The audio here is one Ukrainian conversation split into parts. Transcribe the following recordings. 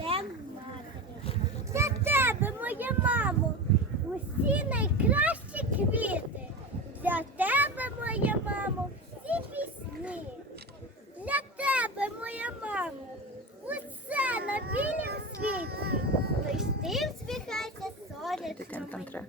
Днем матері. Для тебе, моя мамо, усі найкращі квіти. Для тебе, моя мамо, всі пісні. Для тебе, моя мамо, усе на білім світі. Лиш ти всміхайся сонячно. мені.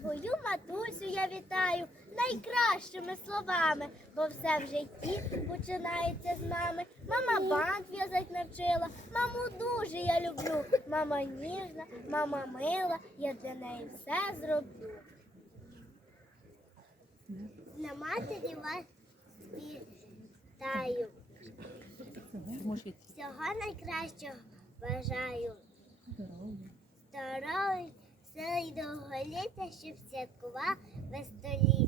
Свою матусю я вітаю найкращими словами, бо все в житті починається з мами. Мама бант в'язать навчила, маму дуже я люблю. Мама ніжна, мама мила, я для неї все зроблю. На матері вас вітаю. Всього найкращого бажаю. Здоров'я, сили довголіття, щоб святкував без століття.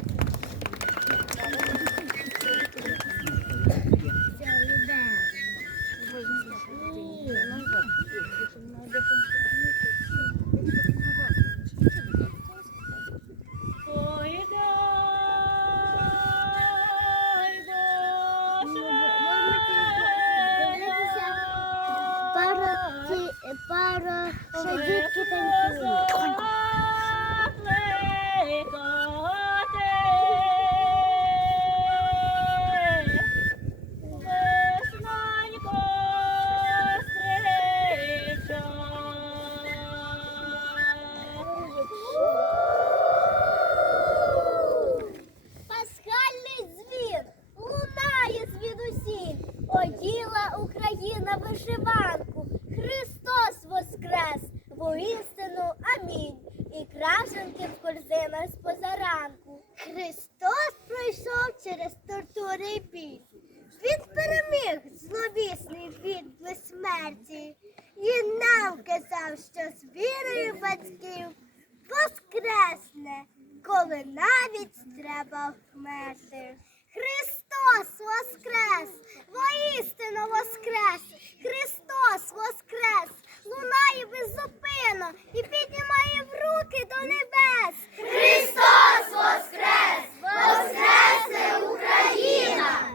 казав, що з вірою батьків воскресне, коли навіть треба вмерти. Христос воскрес! Воістину воскрес! Христос воскрес! Лунає беззупинно і піднімає в руки до небес. Христос воскрес! Воскресне Україна!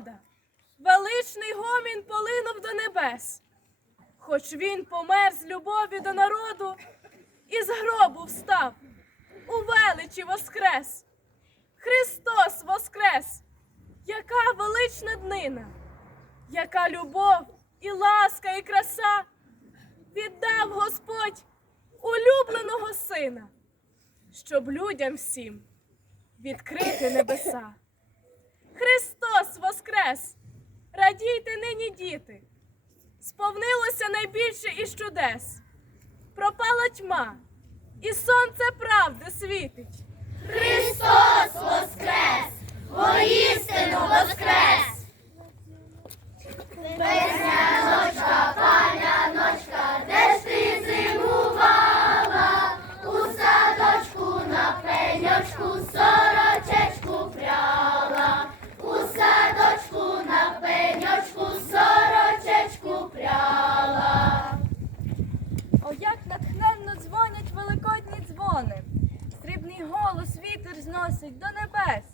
Вся. Величний гомін полинув до небес. Хоч він помер з любові до народу, і з гробу встав, у величі воскрес. Христос воскрес! Яка велична днина, яка любов і ласка, і краса віддав Господь улюбленого сина, щоб людям всім відкрити небеса. Христос Воскрес! Радійте нині, діти! Сповнилося найбільше із чудес, пропала тьма, і сонце правди світить. Христос Воскрес! Воістину Воскрес! Весняночка, паняночка, де ж ти зимувала? У садочку на пеньочку сорок. лони, срібний голос вітер зносить до небес.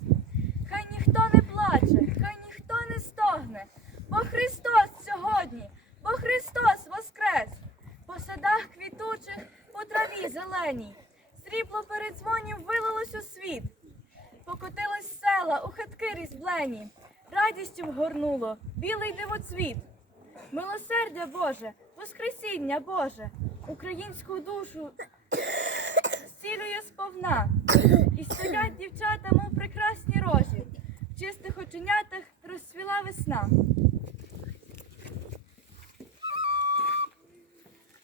Хай ніхто не плаче, хай ніхто не стогне, бо Христос сьогодні, бо Христос воскрес, по садах квітучих, по траві зеленій, срібло передзвонів вилилось у світ, покотилось села у хатки різьблені, радістю вгорнуло білий дивоцвіт. Милосердя Боже, Воскресіння Боже, українську душу втілює сповна. І стоять дівчата, мов прекрасні рожі. В чистих оченятах розсвіла весна.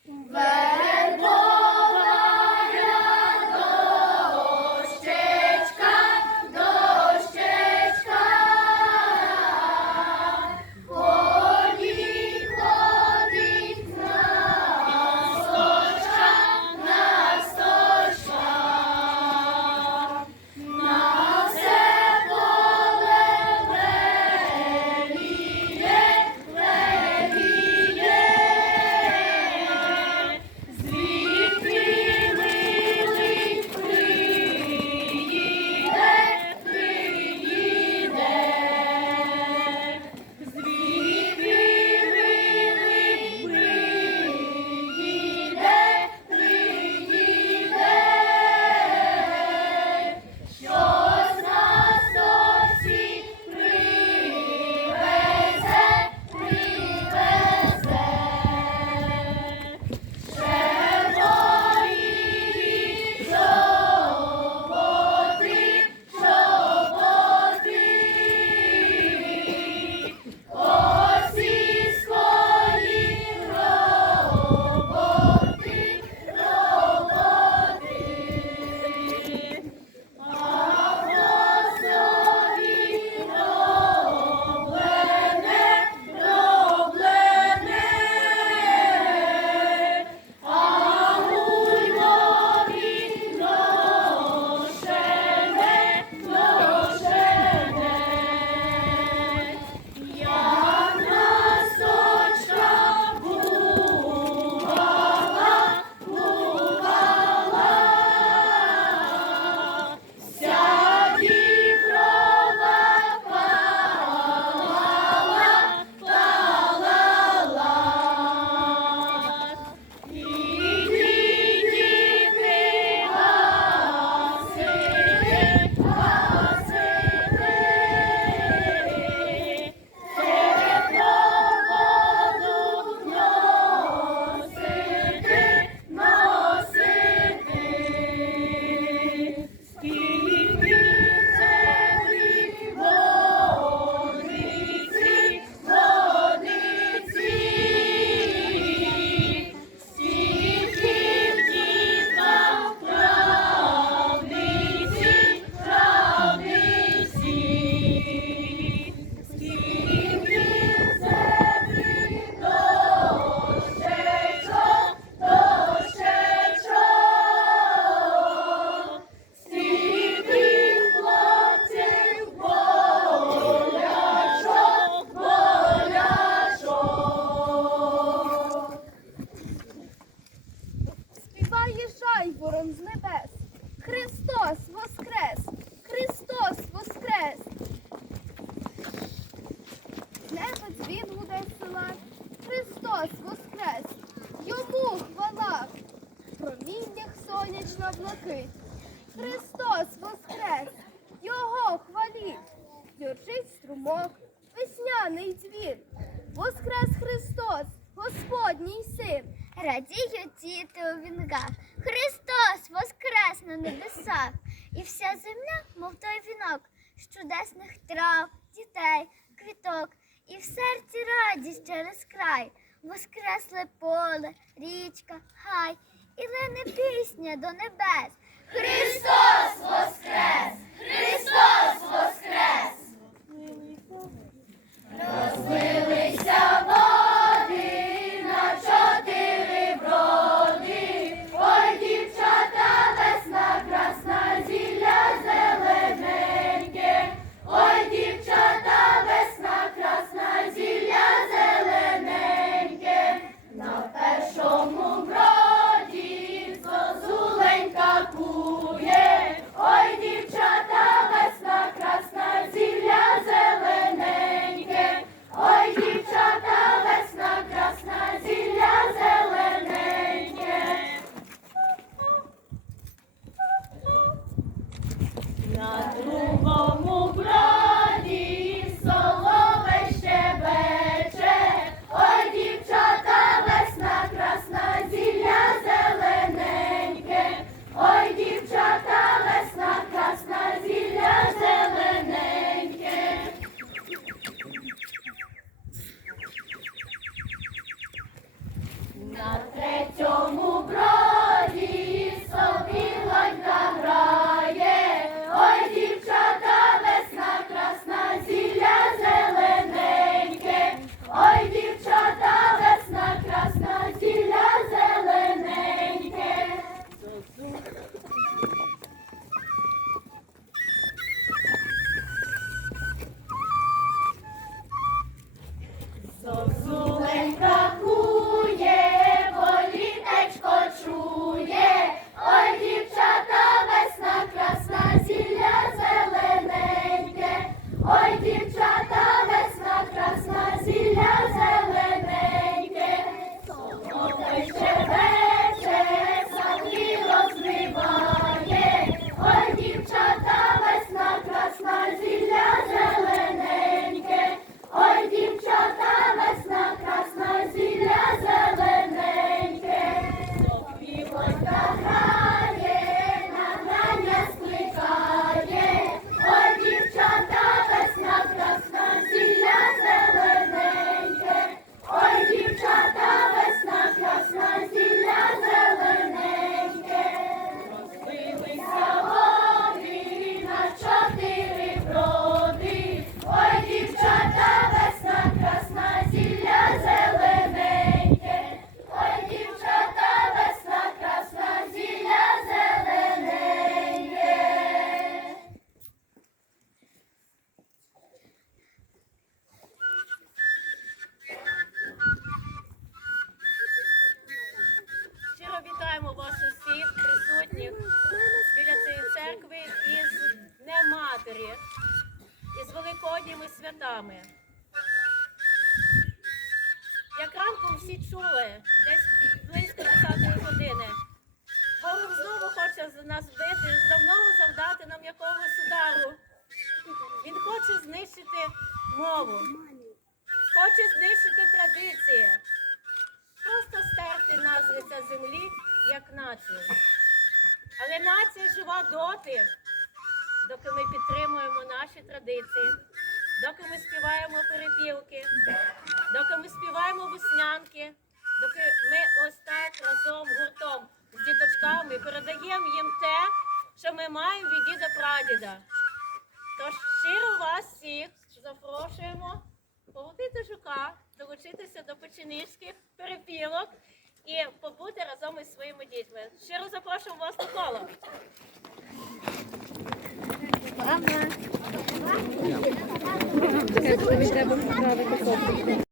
Вербо! з чудесних трав, дітей, квіток і в серці радість через край. Воскресле поле, річка, хай, і лине пісня до небес. Христос Воскрес! Христос Воскрес! Розбилися! Мову, хоче знищити традиції, просто стерти нас з лиця землі як націю. Але нація жива доти, доки ми підтримуємо наші традиції, доки ми співаємо перепілки, доки ми співаємо веснянки, доки ми ось так разом гуртом з діточками передаємо їм те, що ми маємо від діда прадіда. Тож щиро вас всіх запрошуємо половити жука, долучитися до печенізьких перепілок і побути разом із своїми дітьми. Щиро запрошуємо вас на коло. Будь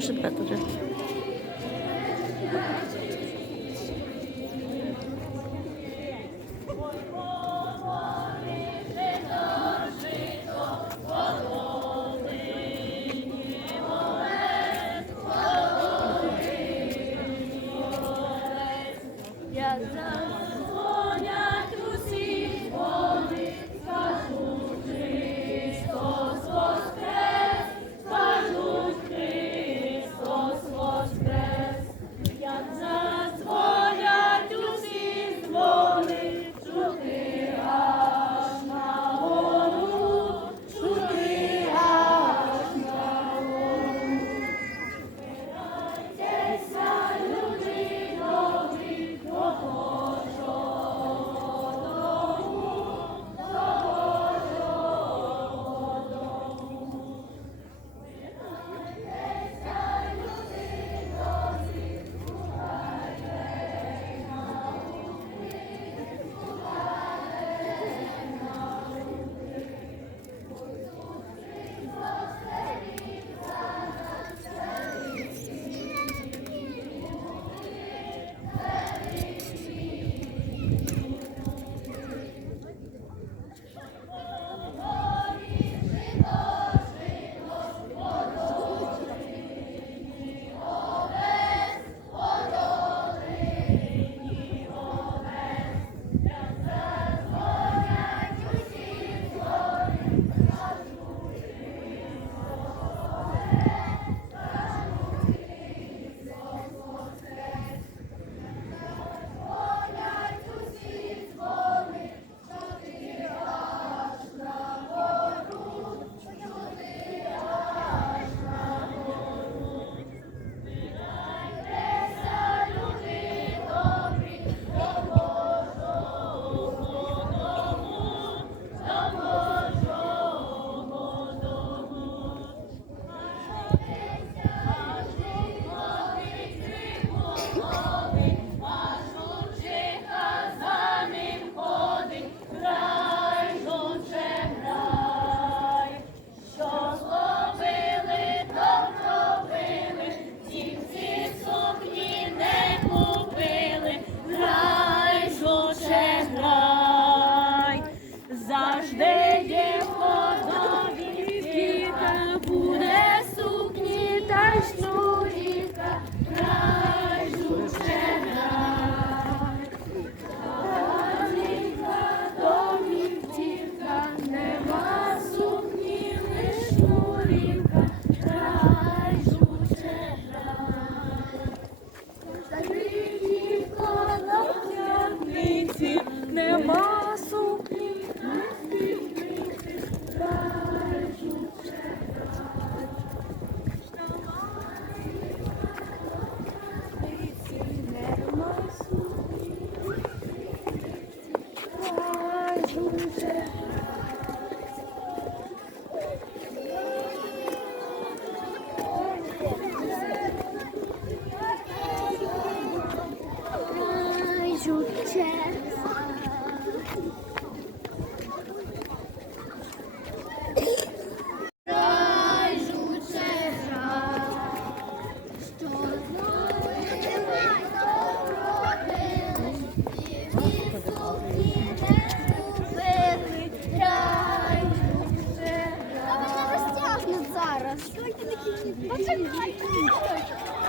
Musi Petry. What's in the kitchen? What's in the kitchen?